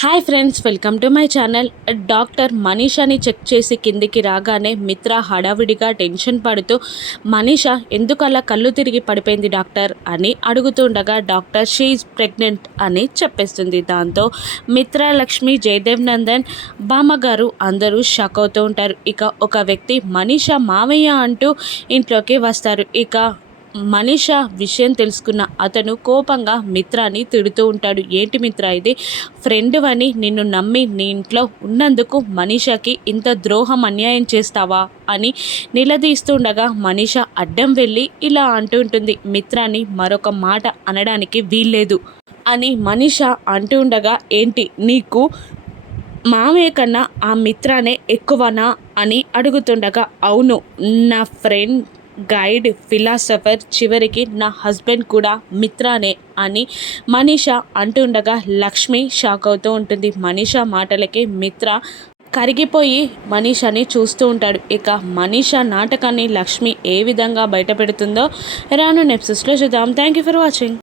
Hi friends, welcome to my channel. Doctor మనీషాని check చేసి కిందికి రాగానే మిత్ర హడావిడిగా టెన్షన్ పడుతూ మనీష ఎందుకు అలా కళ్ళు తిరిగి పడిపోయింది డాక్టర్ అని అడుగుతుండగా డాక్టర్ షీఈ్ ప్రెగ్నెంట్ అని చెప్పేస్తుంది. దాంతో మిత్ర, లక్ష్మి, జయదేవ్ నందన్, బామ్మగారు అందరూ షాక్ అవుతూ ఉంటారు. ఇక ఒక వ్యక్తి మనీష మామయ్య అంటూ ఇంట్లోకి వస్తారు. ఇక మనీష విషయం తెలుసుకున్న అతను కోపంగా మిత్రాని తిడుతూ ఉంటాడు. ఏంటి మిత్ర ఇది, ఫ్రెండ్ అని నిన్ను నమ్మి నీ ఇంట్లో ఉన్నందుకు మనీషకి ఇంత ద్రోహం అన్యాయం చేస్తావా అని నిలదీస్తుండగా మనీష అడ్డం వెళ్ళి ఇలా అంటుంటుంది. మిత్రాని మరొక మాట అనడానికి వీల్లేదు అని మనీష అంటూ ఉండగా, ఏంటి నీకు మామయ్య కన్నా ఆ మిత్రానే ఎక్కువనా అని అడుగుతుండగా, అవును, నా ఫ్రెండ్, గైడ్, ఫిలాసఫర్, చివరికి నా హస్బెండ్ కూడా మిత్రానే అని మనీష అంటుండగా లక్ష్మి షాక్ అవుతూ ఉంటుంది. మనీష మాటలకి మిత్ర కరిగిపోయి మనీషని చూస్తూ ఉంటాడు. ఇక మనీష నాటకాన్ని లక్ష్మి ఏ విధంగా బయట పెడుతుందో రాను ఎపిసోడ్స్లో చూద్దాం. Thank you for watching.